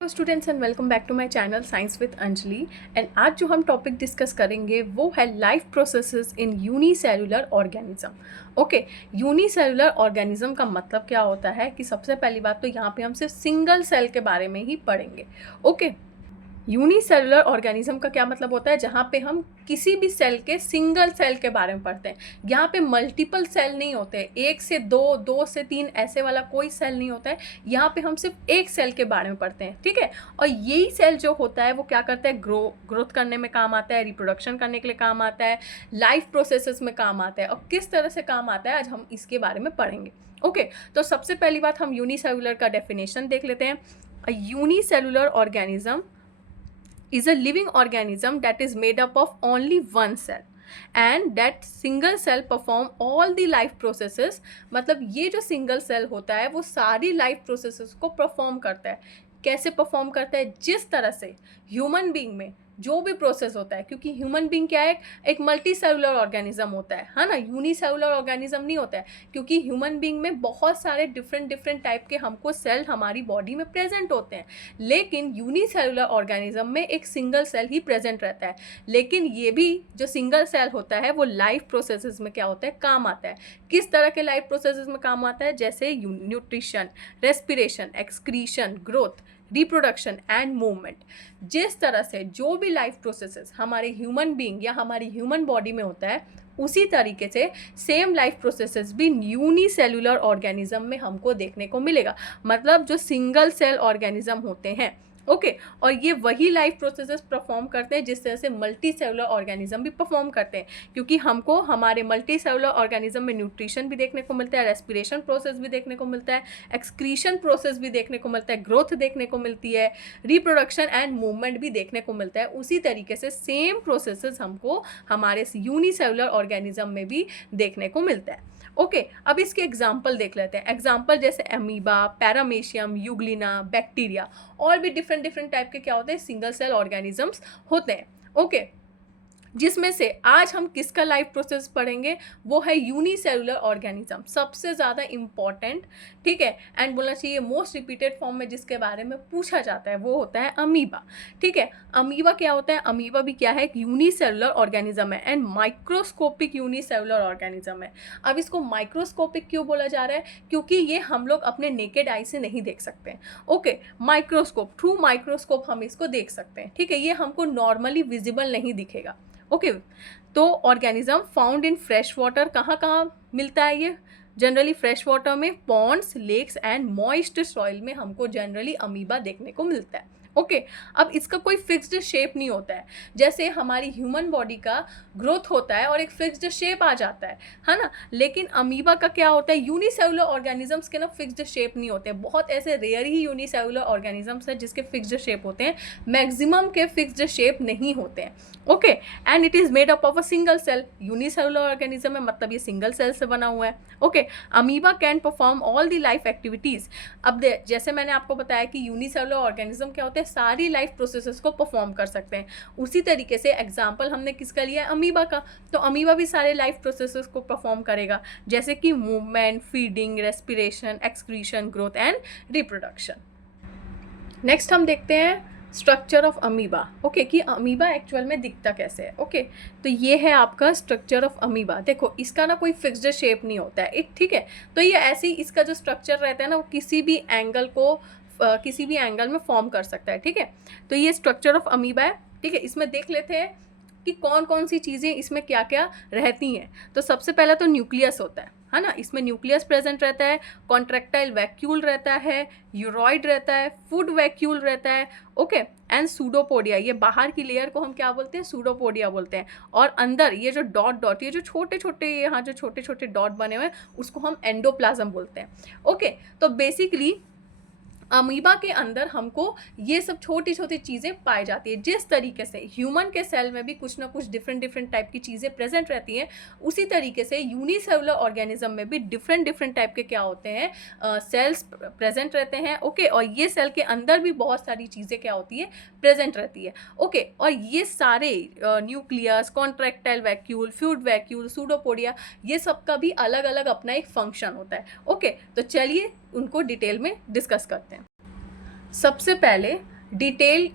Hello students and welcome back to my channel science with Anjali. And आज जो हम topic discuss करेंगे वो है life processes in unicellular organism. Okay, unicellular organism का मतलब क्या होता है कि सबसे पहली बात तो यहाँ पे हम सिर्फ सिंगल सेल के बारे में ही पढ़ेंगे। ओके, यूनिसेलुलर ऑर्गेनिज्म का क्या मतलब होता है, जहाँ पे हम किसी भी सेल के सिंगल सेल के बारे में पढ़ते हैं। यहाँ पे मल्टीपल सेल नहीं होते, एक से दो, दो से तीन, ऐसे वाला कोई सेल नहीं होता है। यहाँ पे हम सिर्फ एक सेल के बारे में पढ़ते हैं, ठीक है। और यही सेल जो होता है वो क्या करता है, ग्रोथ करने में काम आता है, रिप्रोडक्शन करने के लिए काम आता है, लाइफ प्रोसेसेस में काम आता है। और किस तरह से काम आता है आज हम इसके बारे में पढ़ेंगे। ओके, तो सबसे पहली बात हम यूनिसेलुलर का डेफिनेशन देख लेते हैं। Unicellular organism is a living organism that is made up of only one cell and that single cell perform all the life processes। मतलब ये जो सिंगल सेल होता है वो सारी लाइफ प्रोसेसेस को परफॉर्म करता है। कैसे परफॉर्म करता है, जिस तरह से ह्यूमन बीइंग में जो भी प्रोसेस होता है, क्योंकि ह्यूमन बीइंग क्या है, एक मल्टी सेलुलर ऑर्गेनिज्म होता है ना, यूनिसेलुलर ऑर्गेनिज्म नहीं होता है। क्योंकि ह्यूमन बीइंग में बहुत सारे डिफरेंट टाइप के हमको सेल हमारी बॉडी में प्रेजेंट होते हैं, लेकिन यूनिसेलुलर ऑर्गेनिज्म में एक सिंगल सेल ही प्रेजेंट रहता है। लेकिन ये भी जो सिंगल सेल होता है वो लाइफ प्रोसेसेस में क्या होता है, काम आता है। किस तरह के लाइफ प्रोसेसेस में काम आता है, जैसे nutrition, respiration, excretion, growth, reproduction and movement. जिस तरह से जो भी लाइफ प्रोसेसेस हमारे ह्यूमन बीइंग या हमारी ह्यूमन बॉडी में होता है, उसी तरीके से सेम लाइफ प्रोसेसेस भी यूनिसेलुलर ऑर्गेनिज्म में हमको देखने को मिलेगा। मतलब जो सिंगल सेल ऑर्गेनिज्म होते हैं, ओके, और ये वही लाइफ प्रोसेसेस परफॉर्म करते हैं जिस तरह से मल्टी सेलुलर ऑर्गेनिज्म भी परफॉर्म करते हैं। क्योंकि हमको हमारे मल्टी सेलुलर ऑर्गेनिज्म में न्यूट्रिशन भी देखने को मिलता है, रेस्पिरेशन प्रोसेस भी देखने को मिलता है, एक्सक्रीशन प्रोसेस भी देखने को मिलता है, ग्रोथ देखने को मिलती है, रिप्रोडक्शन एंड मूवमेंट भी देखने को मिलता है। उसी तरीके से सेम प्रोसेसेस हमको हमारे यूनिसेलुलर ऑर्गेनिज्म में भी देखने को मिलता है। ओके, अब इसके एग्जाम्पल देख लेते हैं। एग्जाम्पल जैसे अमीबा, पैरामेशियम, यूग्लिना, बैक्टीरिया, और भी डिफरेंट टाइप के क्या होते हैं, सिंगल सेल ऑर्गेनिजम्स होते हैं। ओके, जिसमें से आज हम किसका लाइफ प्रोसेस पढ़ेंगे, वो है यूनिसेलुलर ऑर्गेनिज्म, सबसे ज़्यादा इम्पॉर्टेंट, ठीक है। एंड बोलना चाहिए मोस्ट रिपीटेड फॉर्म में जिसके बारे में पूछा जाता है वो होता है अमीबा, ठीक है। अमीबा क्या होता है, अमीबा भी क्या है, एक यूनिसेलुलर ऑर्गेनिज्म है एंड माइक्रोस्कोपिक यूनिसेलुलर ऑर्गेनिज्म है। अब इसको माइक्रोस्कोपिक क्यों बोला जा रहा है, क्योंकि ये हम लोग अपने नेकेड आई से नहीं देख सकते हैं। ओके, माइक्रोस्कोप, थ्रू माइक्रोस्कोप हम इसको देख सकते हैं, ठीक है। ये हमको नॉर्मली विजिबल नहीं दिखेगा। ओके, तो organism found in fresh water, कहाँ कहाँ मिलता है ये, जनरली फ्रेश वाटर में, ponds, lakes and moist soil में हमको जनरली अमीबा देखने को मिलता है। ओके, अब इसका कोई फिक्स्ड शेप नहीं होता है, जैसे हमारी ह्यूमन बॉडी का ग्रोथ होता है और एक फिक्स्ड शेप आ जाता है ना। लेकिन अमीबा का क्या होता है, यूनिसेलुलर ऑर्गेनिजम्स के ना फिक्स्ड शेप नहीं होते हैं। बहुत ऐसे रेयर ही यूनिसेलुलर ऑर्गेनिजम्स हैं जिसके फिक्स्ड शेप होते हैं, मैक्सिमम के फिक्स्ड शेप नहीं होते हैं। Okay, and it is made up of a single cell, unicellular organism है मतलब ये सिंगल सेल से बना हुआ है। Okay, amoeba can perform all the life activities. अब जैसे मैंने आपको बताया कि यूनिसेलुलर ऑर्गेनिज्म क्या होते हैं, सारी लाइफ प्रोसेसेस को परफॉर्म कर सकते हैं। उसी तरीके से एग्जाम्पल हमने किसका लिया है, अमीबा का। तो अमीबा भी सारे लाइफ प्रोसेसेस को परफॉर्म करेगा, जैसे कि movement, feeding, respiration, excretion, growth and reproduction. Next हम देखते हैं स्ट्रक्चर ऑफ अमीबा। ओके, कि अमीबा एक्चुअल में दिखता कैसे है। ओके, तो ये है आपका स्ट्रक्चर ऑफ अमीबा। देखो, इसका ना कोई फिक्स्ड शेप नहीं होता है, ठीक है। तो ये ऐसे ही इसका जो स्ट्रक्चर रहता है ना, वो किसी भी एंगल को किसी भी एंगल में फॉर्म कर सकता है, ठीक है। तो ये स्ट्रक्चर ऑफ अमीबा है, ठीक है। इसमें देख लेते हैं कि कौन कौन सी चीज़ें इसमें क्या क्या रहती हैं। तो सबसे पहला तो न्यूक्लियस होता है ना, इसमें न्यूक्लियस प्रेजेंट रहता है, कॉन्ट्रैक्टाइल वैक्यूल रहता है, यूरॉइड रहता है, फूड वैक्यूल रहता है, ओके, एंड सूडोपोडिया। ये बाहर की लेयर को हम क्या बोलते हैं, सूडोपोडिया बोलते हैं। और अंदर ये जो डॉट डॉट, ये जो छोटे छोटे यहाँ जो छोटे छोटे डॉट बने हुए हैं, उसको हम एंडोप्लाज्म बोलते हैं। ओके, तो बेसिकली अमीबा के अंदर हमको ये सब छोटी छोटी चीज़ें पाई जाती है। जिस तरीके से ह्यूमन के सेल में भी कुछ ना कुछ डिफरेंट टाइप की चीज़ें प्रेजेंट रहती हैं, उसी तरीके से यूनिसेलुलर ऑर्गेनिज्म में भी डिफरेंट टाइप के क्या होते हैं, सेल्स प्रेजेंट रहते हैं। ओके, और ये सेल के अंदर भी बहुत सारी चीज़ें क्या होती है, प्रेजेंट रहती है। ओके, और ये सारे nucleus, contractile vacuole, fluid vacuole, pseudopodia, ये सब का भी अलग अलग अपना एक फंक्शन होता है। ओके, तो चलिए उनको डिटेल में डिस्कस करते हैं। सबसे पहले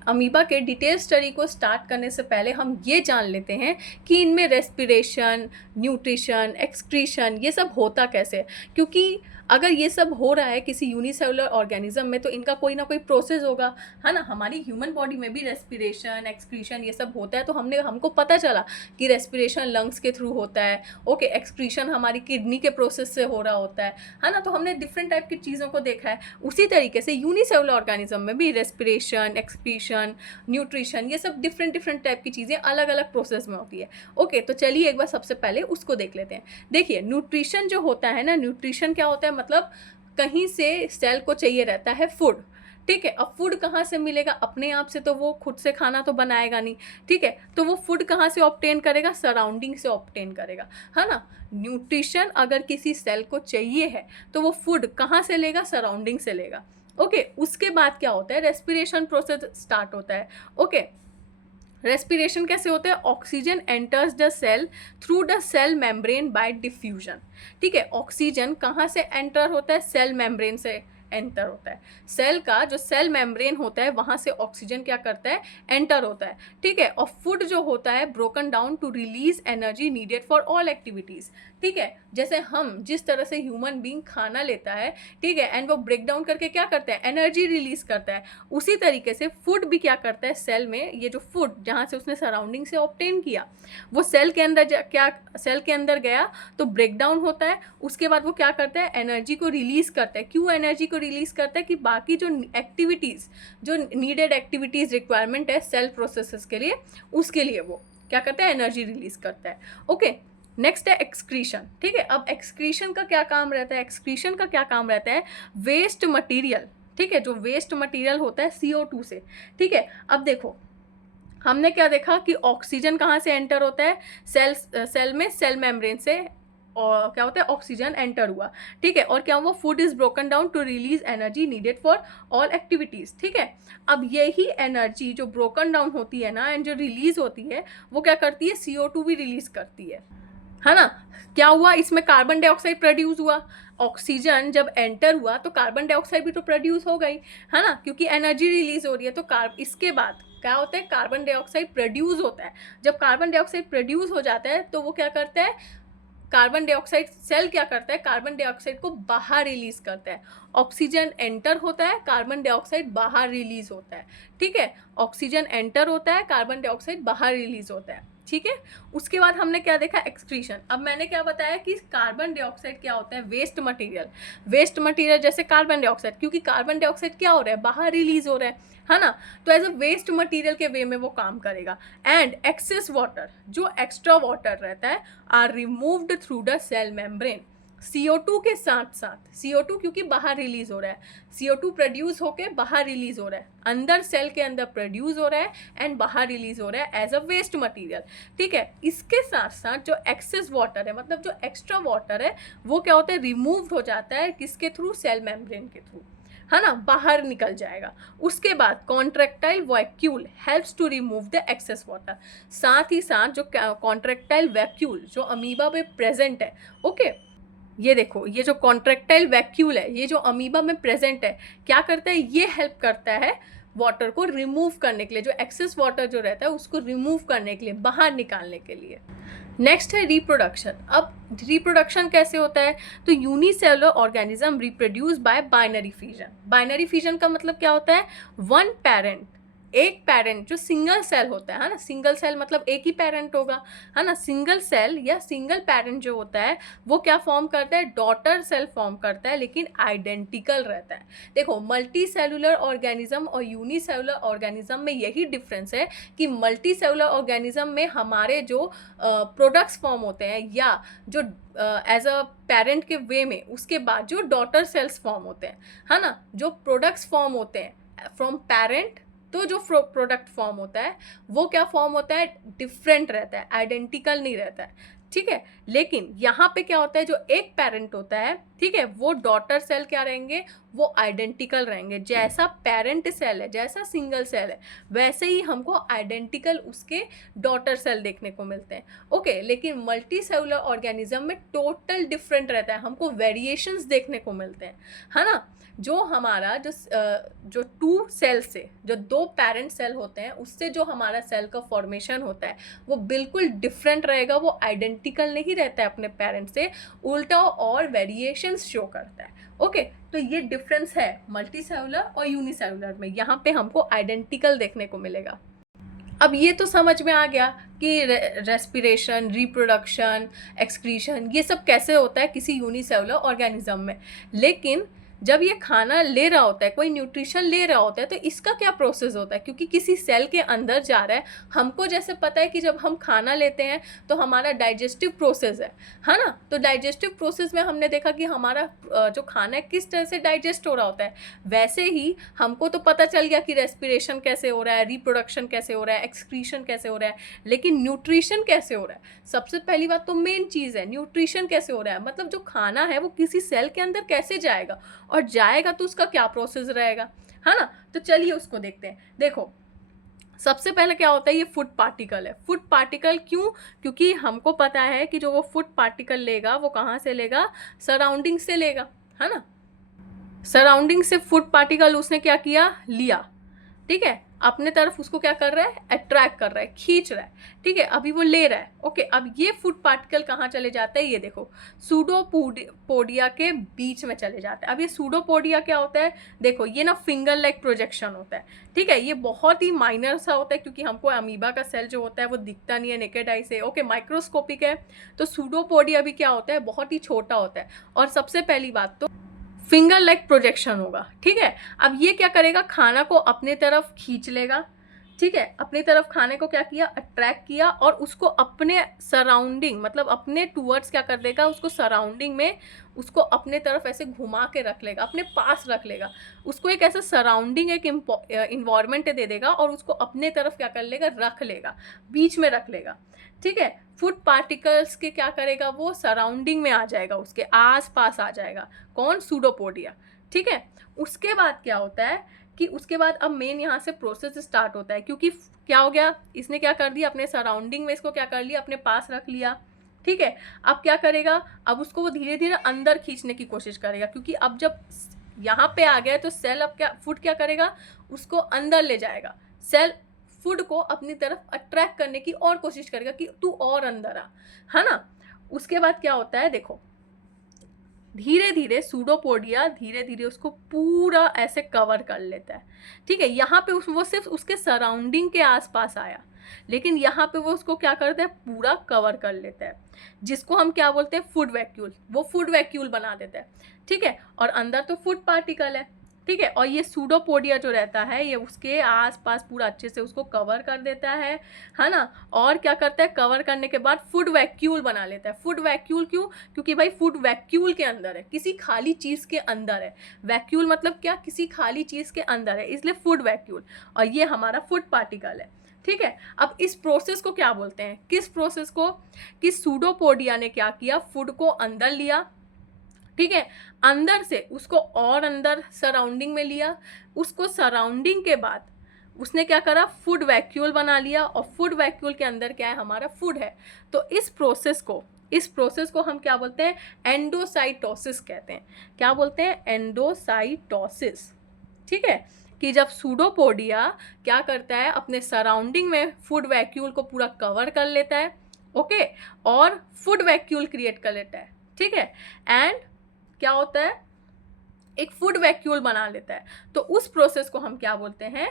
अमीबा के डिटेल स्टडी को स्टार्ट करने से पहले हम ये जान लेते हैं कि इनमें रेस्पिरेशन, न्यूट्रिशन, एक्सक्रीशन ये सब होता कैसे है। क्योंकि अगर ये सब हो रहा है किसी यूनिसेलुलर ऑर्गेनिज्म में तो इनका कोई ना कोई प्रोसेस होगा, है ना। हमारी ह्यूमन बॉडी में भी रेस्पिरेशन, एक्सक्रीशन ये सब होता है, तो हमको पता चला कि रेस्पिरेशन लंग्स के थ्रू होता है, ओके। एक्सक्रीशन हमारी किडनी के प्रोसेस से हो रहा होता है ना। तो हमने डिफरेंट टाइप की चीज़ों को देखा है। उसी तरीके से यूनिसेलुलर ऑर्गेनिज्म में भी रेस्पिरेशन, एक्सक्रीशन, न्यूट्रिशन ये सब डिफरेंट टाइप की चीज़ें अलग अलग प्रोसेस में होती है, ओके। तो चलिए एक बार सबसे पहले उसको देख लेते हैं। देखिए, न्यूट्रिशन जो होता है ना, न्यूट्रिशन क्या होता है, मतलब कहीं से सेल को चाहिए रहता है फूड, ठीक है। अब फूड कहाँ से मिलेगा, अपने आप से तो वो खुद से खाना तो बनाएगा नहीं, ठीक है। तो वो फूड कहाँ से ऑब्टेन करेगा, सराउंडिंग से ऑब्टेन करेगा, है ना। न्यूट्रिशन अगर किसी सेल को चाहिए है तो वो फूड कहाँ से लेगा, सराउंडिंग से लेगा, ओके। उसके बाद क्या होता है, रेस्पिरेशन प्रोसेस स्टार्ट होता है, ओके। रेस्पिरेशन कैसे होता है, oxygen enters the cell through the cell membrane by diffusion, ठीक है। ऑक्सीजन कहाँ से एंटर होता है, सेल मेम्ब्रेन से एंटर होता है। सेल का जो सेल मेम्ब्रेन होता है वहाँ से ऑक्सीजन क्या करता है, एंटर होता है, ठीक है। और फूड जो होता है broken down to release energy needed for all activities, ठीक है। जैसे हम जिस तरह से ह्यूमन बीइंग खाना लेता है, ठीक है, एंड वो ब्रेक डाउन करके क्या करता है, एनर्जी रिलीज करता है। उसी तरीके से फूड भी क्या करता है, सेल में ये जो फूड जहाँ से उसने सराउंडिंग से ऑब्टेन किया वो सेल के अंदर गया तो ब्रेक डाउन होता है। उसके बाद वो क्या करता है, एनर्जी को रिलीज करता है। क्यों एनर्जी को रिलीज करता है, कि बाकी जो एक्टिविटीज़, जो नीडेड एक्टिविटीज़ रिक्वायरमेंट है सेल प्रोसेसेस के लिए, उसके लिए वो क्या करता है, एनर्जी रिलीज करता है, ओके। नेक्स्ट है एक्सक्रीशन, ठीक है। अब एक्सक्रीशन का क्या काम रहता है, एक्सक्रीशन का क्या काम रहता है, वेस्ट मटेरियल, ठीक है, जो वेस्ट मटेरियल होता है CO2 से, ठीक है। अब देखो हमने क्या देखा कि ऑक्सीजन कहाँ से एंटर होता है, सेल में सेल मेम्ब्रेन से, और क्या होता है, ऑक्सीजन एंटर हुआ, ठीक है। और क्या हुआ, food is broken down to release energy needed for all activities, ठीक है। अब यही एनर्जी जो ब्रोकन डाउन होती है ना एंड जो रिलीज होती है वो क्या करती है, CO2 भी रिलीज करती है ना। क्या हुआ, इसमें कार्बन डाइऑक्साइड प्रोड्यूस हुआ। ऑक्सीजन जब एंटर हुआ तो कार्बन डाइऑक्साइड भी तो प्रोड्यूस हो गई, है ना, क्योंकि एनर्जी रिलीज हो रही है। तो इसके बाद क्या होता है, कार्बन डाइऑक्साइड प्रोड्यूस होता है। जब कार्बन डाइऑक्साइड प्रोड्यूस हो जाता है तो वो क्या करता है, कार्बन डाइऑक्साइड, सेल क्या करता है, कार्बन डाइऑक्साइड को बाहर रिलीज करता है। ऑक्सीजन एंटर होता है, कार्बन डाइऑक्साइड बाहर रिलीज होता है, ठीक है। ऑक्सीजन एंटर होता है, कार्बन डाइऑक्साइड बाहर रिलीज होता है, ठीक है। उसके बाद हमने क्या देखा, एक्सक्रीशन। अब मैंने क्या बताया कि कार्बन डाइऑक्साइड क्या होता है, वेस्ट मटेरियल जैसे कार्बन डाइऑक्साइड, क्योंकि कार्बन डाइऑक्साइड क्या हो रहा है, बाहर रिलीज हो रहा है ना। तो एज अ वेस्ट मटेरियल के वे में वो काम करेगा। एंड एक्सेस वाटर, जो एक्स्ट्रा वाटर रहता है, are removed through the cell membrane. CO2 के साथ साथ, CO2 क्योंकि बाहर रिलीज हो रहा है, CO2 प्रोड्यूस होके बाहर रिलीज हो रहा है, अंदर सेल के अंदर प्रोड्यूस हो रहा है एंड बाहर रिलीज हो रहा है एज अ वेस्ट मटेरियल, ठीक है। इसके साथ साथ जो एक्सेस वाटर है, मतलब जो एक्स्ट्रा वाटर है, वो क्या होता है, रिमूव्ड हो जाता है, किसके थ्रू, सेल मेम्ब्रेन के थ्रू, है ना, बाहर निकल जाएगा। उसके बाद contractile vacuole helps to remove the excess water. साथ ही साथ जो कॉन्ट्रैक्टाइल वैक्यूल जो अमीबा में प्रेजेंट है, ओके, ये देखो, ये जो कॉन्ट्रैक्टाइल वैक्यूल है, ये जो अमीबा में प्रेजेंट है, क्या करता है, ये हेल्प करता है वाटर को रिमूव करने के लिए, जो एक्सेस वाटर जो रहता है उसको रिमूव करने के लिए, बाहर निकालने के लिए। नेक्स्ट है रिप्रोडक्शन। अब रिप्रोडक्शन कैसे होता है, तो unicellular organism reproduce by binary fission. Binary fission का मतलब क्या होता है, वन पेरेंट, एक पेरेंट जो सिंगल सेल होता है ना, सिंगल सेल मतलब एक ही पेरेंट होगा, है ना। सिंगल सेल या सिंगल पेरेंट जो होता है वो क्या फॉर्म करता है, डॉटर सेल फॉर्म करता है, लेकिन आइडेंटिकल रहता है। देखो, मल्टी सेलुलर ऑर्गेनिज्म और यूनिसेलुलर ऑर्गेनिज्म में यही डिफरेंस है कि मल्टी सेलुलर ऑर्गेनिज्म में हमारे जो प्रोडक्ट्स फॉर्म होते हैं या जो एज अ पेरेंट के वे में, उसके बाद जो डॉटर सेल्स फॉर्म होते हैं, है ना, जो प्रोडक्ट्स फॉर्म होते हैं फ्रॉम पेरेंट, तो जो प्रोडक्ट फॉर्म होता है वो क्या फॉर्म होता है, डिफरेंट रहता है, आइडेंटिकल नहीं रहता है, ठीक है। लेकिन यहाँ पे क्या होता है, जो एक पेरेंट होता है, ठीक है, वो डॉटर सेल क्या रहेंगे, वो आइडेंटिकल रहेंगे। जैसा पेरेंट सेल है, जैसा सिंगल सेल है, वैसे ही हमको आइडेंटिकल उसके डॉटर सेल देखने को मिलते हैं, ओके। लेकिन मल्टी सेलुलर ऑर्गेनिज्म में टोटल डिफरेंट रहता है, हमको वेरिएशंस देखने को मिलते हैं, है ना। जो हमारा जो टू सेल से, जो दो पेरेंट सेल होते हैं, उससे जो हमारा सेल का फॉर्मेशन होता है वो बिल्कुल डिफरेंट रहेगा, वो आइडेंटिकल नहीं रहता है अपने पेरेंट से, उल्टा और वेरिएशंस शो करता है। ओके, तो ये डिफरेंस है मल्टीसेलुलर और यूनिसेलुलर में, यहाँ पे हमको आइडेंटिकल देखने को मिलेगा। अब ये तो समझ में आ गया कि रेस्पिरेशन, रिप्रोडक्शन, एक्सक्रीशन, ये सब कैसे होता है किसी यूनिसेलुलर ऑर्गेनिज्म में। लेकिन जब ये खाना ले रहा होता है, कोई न्यूट्रिशन ले रहा होता है, तो इसका क्या प्रोसेस होता है, क्योंकि किसी सेल के अंदर जा रहा है। हमको जैसे पता है कि जब हम खाना लेते हैं तो हमारा डाइजेस्टिव प्रोसेस है ना, तो डाइजेस्टिव प्रोसेस में हमने देखा कि हमारा जो खाना है किस तरह से डाइजेस्ट हो रहा होता है। वैसे ही हमको तो पता चल गया कि रेस्पिरेशन कैसे हो रहा है, रिप्रोडक्शन कैसे हो रहा है, एक्सक्रीशन कैसे हो रहा है, लेकिन न्यूट्रिशन कैसे हो रहा है। सबसे पहली बात तो मेन चीज़ है न्यूट्रिशन कैसे हो रहा है, मतलब जो खाना है वो किसी सेल के अंदर कैसे जाएगा, और जाएगा तो उसका क्या प्रोसेस रहेगा, है ना। तो चलिए उसको देखते हैं। देखो, सबसे पहले क्या होता है, ये फूड पार्टिकल है। फूड पार्टिकल क्यों, क्योंकि हमको पता है कि जो वो फूड पार्टिकल लेगा वो कहाँ से लेगा, सराउंडिंग से लेगा, है ना। सराउंडिंग से फूड पार्टिकल उसने क्या किया, लिया, ठीक है, अपने तरफ उसको क्या कर रहा है, अट्रैक्ट कर रहा है, खींच रहा है, ठीक है, अभी वो ले रहा है। ओके, अब ये फूड पार्टिकल कहाँ चले जाता है, ये देखो सूडोपोडिया के बीच में चले जाते हैं। अब ये सूडोपोडिया क्या होता है, देखो ये ना फिंगर लाइक प्रोजेक्शन होता है, ठीक है, ये बहुत ही माइनर सा होता है, क्योंकि हमको अमीबा का सेल जो होता है वो दिखता नहीं है नेकेड आई से। ओके, माइक्रोस्कोपिक है, तो सूडोपोडिया भी क्या होता है, बहुत ही छोटा होता है, और सबसे पहली बात तो फिंगर लाइक प्रोजेक्शन होगा, ठीक है। अब ये क्या करेगा, खाना को अपने तरफ खींच लेगा, ठीक है, अपनी तरफ खाने को क्या किया, अट्रैक्ट किया, और उसको अपने सराउंडिंग, मतलब अपने टूवर्ड्स क्या कर देगा, उसको सराउंडिंग में उसको अपने तरफ ऐसे घुमा के रख लेगा, अपने पास रख लेगा, उसको एक ऐसा सराउंडिंग, एक इन्वायरमेंट दे देगा, और उसको अपने तरफ क्या कर लेगा, रख लेगा, बीच में रख लेगा, ठीक है। फूड पार्टिकल्स के क्या करेगा, वो सराउंडिंग में आ जाएगा, उसके आस पास आ जाएगा, कौन, सूडोपोडिया, ठीक है। उसके बाद क्या होता है कि उसके बाद अब मेन यहाँ से प्रोसेस स्टार्ट होता है, क्योंकि क्या हो गया, इसने क्या कर दिया, अपने सराउंडिंग में इसको क्या कर लिया, अपने पास रख लिया, ठीक है। अब क्या करेगा, अब उसको वो धीरे धीरे अंदर खींचने की कोशिश करेगा, क्योंकि अब जब यहाँ पे आ गया है तो सेल अब क्या, फूड क्या करेगा, उसको अंदर ले जाएगा, सेल फूड को अपनी तरफ अट्रैक्ट करने की और कोशिश करेगा कि तू और अंदर आ, है ना। उसके बाद क्या होता है, देखो धीरे धीरे सूडोपोडिया धीरे धीरे उसको पूरा ऐसे कवर कर लेता है, ठीक है। यहाँ पे वो सिर्फ उसके सराउंडिंग के आसपास आया, लेकिन यहाँ पे वो उसको क्या करता है, पूरा कवर कर लेता है, जिसको हम क्या बोलते हैं, फूड वैक्यूल, वो फूड वैक्यूल बना देता है, ठीक है। और अंदर तो फूड पार्टिकल है, ठीक है, और ये सूडोपोडिया जो रहता है ये उसके आसपास पूरा अच्छे से उसको कवर कर देता है ना। और क्या करता है, कवर करने के बाद फूड वैक्यूल बना लेता है। फूड वैक्यूल क्यों, क्योंकि भाई फूड वैक्यूल के अंदर है, किसी खाली चीज़ के अंदर है, वैक्यूल मतलब क्या, किसी खाली चीज़ के अंदर है, इसलिए फूड वैक्यूल, और ये हमारा फूड पार्टिकल है, ठीक है। अब इस प्रोसेस को क्या बोलते हैं, किस प्रोसेस को, कि सूडोपोडिया ने क्या किया, फूड को अंदर लिया, ठीक है, अंदर से उसको और अंदर सराउंडिंग में लिया, उसको सराउंडिंग के बाद उसने क्या करा, फूड वैक्यूल बना लिया, और फूड वैक्यूल के अंदर क्या है, हमारा फूड है। तो इस प्रोसेस को हम क्या बोलते हैं, एंडोसाइटोसिस कहते हैं। क्या बोलते हैं, एंडोसाइटोसिस, ठीक है। कि जब सूडोपोडिया क्या करता है, अपने सराउंडिंग में फूड वैक्यूल को पूरा कवर कर लेता है, ओके, और फूड वैक्यूल क्रिएट कर लेता है, ठीक है, एंड क्या होता है, एक फूड वैक्यूल बना लेता है। तो उस प्रोसेस को हम क्या बोलते हैं,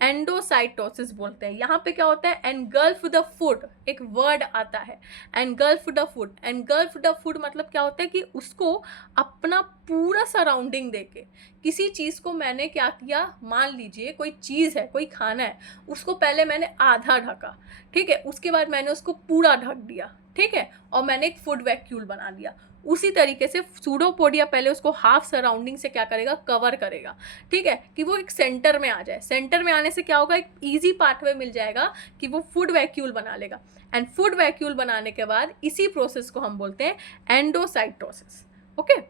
एंडोसाइटोसिस बोलते हैं। यहाँ पे क्या होता है, एनगल्फ द फूड, एक वर्ड आता है, engulf the food. Engulf the food मतलब क्या होता है कि उसको अपना पूरा सराउंडिंग देके, किसी चीज़ को मैंने क्या किया, मान लीजिए कोई चीज़ है, कोई खाना है, उसको पहले मैंने आधा ढका, ठीक है, उसके बाद मैंने उसको पूरा ढक दिया, ठीक है, और मैंने एक फूड वैक्यूल बना दिया। उसी तरीके से सूडोपोडिया पहले उसको हाफ सराउंडिंग से क्या करेगा, कवर करेगा, ठीक है, कि वो एक सेंटर में आ जाए। सेंटर में आने से क्या होगा, एक इजी पाथवे मिल जाएगा कि वो फूड वैक्यूल बना लेगा, एंड फूड वैक्यूल बनाने के बाद इसी प्रोसेस को हम बोलते हैं एंडोसाइटोसिस, ओके।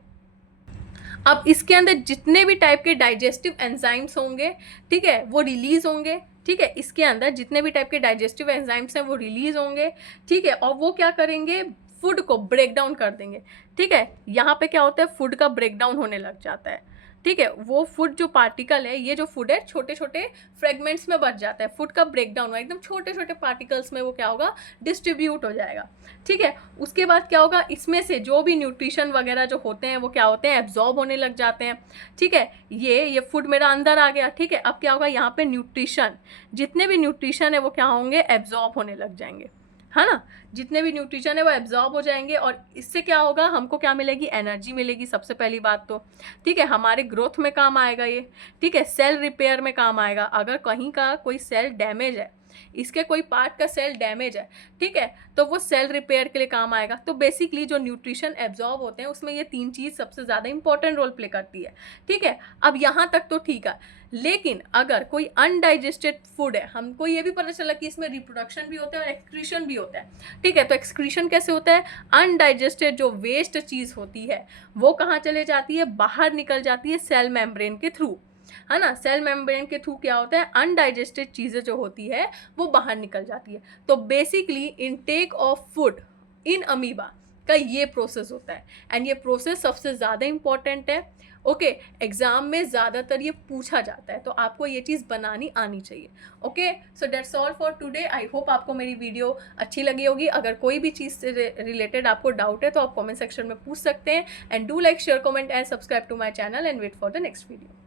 अब इसके अंदर जितने भी टाइप के डाइजेस्टिव एंजाइम्स होंगे, ठीक है, वो रिलीज होंगे, ठीक है, इसके अंदर जितने भी टाइप के डाइजेस्टिव एंजाइम्स हैं वो रिलीज होंगे, ठीक है, और वो क्या करेंगे, फूड को ब्रेक डाउन कर देंगे, ठीक है। यहाँ पे क्या होता है, फूड का ब्रेक डाउन होने लग जाता है, ठीक है, वो फूड जो पार्टिकल है, ये जो फूड है छोटे छोटे फ्रेगमेंट्स में बच जाता है, फूड का ब्रेकडाउन हुआ एकदम छोटे छोटे पार्टिकल्स में वो क्या होगा, डिस्ट्रीब्यूट हो जाएगा। ठीक है, उसके बाद क्या होगा, इसमें से जो भी न्यूट्रिशन वगैरह जो होते हैं वो क्या होते हैं, एब्जॉर्ब होने लग जाते हैं। ठीक है, ये फूड मेरा अंदर आ गया। ठीक है, अब क्या होगा, यहाँ पे न्यूट्रिशन, जितने भी न्यूट्रिशन है वो क्या होंगे, एब्जॉर्ब होने लग जाएंगे, है ना। जितने भी न्यूट्रिशन है वो एब्जॉर्ब हो जाएंगे और इससे क्या होगा, हमको क्या मिलेगी, एनर्जी मिलेगी सबसे पहली बात तो। ठीक है, हमारे ग्रोथ में काम आएगा ये। ठीक है, सेल रिपेयर में काम आएगा। अगर कहीं का कोई सेल डैमेज है, इसके कोई पार्ट का सेल डैमेज है, ठीक है, तो वो सेल रिपेयर के लिए काम आएगा। तो बेसिकली जो न्यूट्रिशन एब्जॉर्ब होते हैं उसमें ये 3 चीज़ सबसे ज़्यादा इंपॉर्टेंट रोल प्ले करती है। ठीक है, अब यहाँ तक तो ठीक है, लेकिन अगर कोई अनडाइजेस्टेड फूड है, हमको ये भी पता चला कि इसमें रिप्रोडक्शन भी होता है और एक्सक्रीशन भी होता है। ठीक है, तो एक्सक्रीशन कैसे होता है, अनडाइजेस्टेड जो वेस्ट चीज़ होती है वो कहाँ चले जाती है, बाहर निकल जाती है सेल मेम्ब्रेन के थ्रू, है ना। सेल मेम्ब्रेन के थ्रू क्या होता है, अनडाइजेस्टेड चीज़ें जो होती है वो बाहर निकल जाती है। तो basically intake of food in amoeba का ये प्रोसेस होता है एंड ये प्रोसेस सबसे ज़्यादा इंपॉर्टेंट है। ओके, एग्जाम में ज़्यादातर ये पूछा जाता है, तो आपको ये चीज़ बनानी आनी चाहिए। Okay, so that's all for today. I hope आपको मेरी वीडियो अच्छी लगी होगी। अगर कोई भी चीज़ से रिलेटेड आपको डाउट है तो आप कमेंट सेक्शन में पूछ सकते हैं and do like, share, comment and subscribe to my channel and wait for the next video.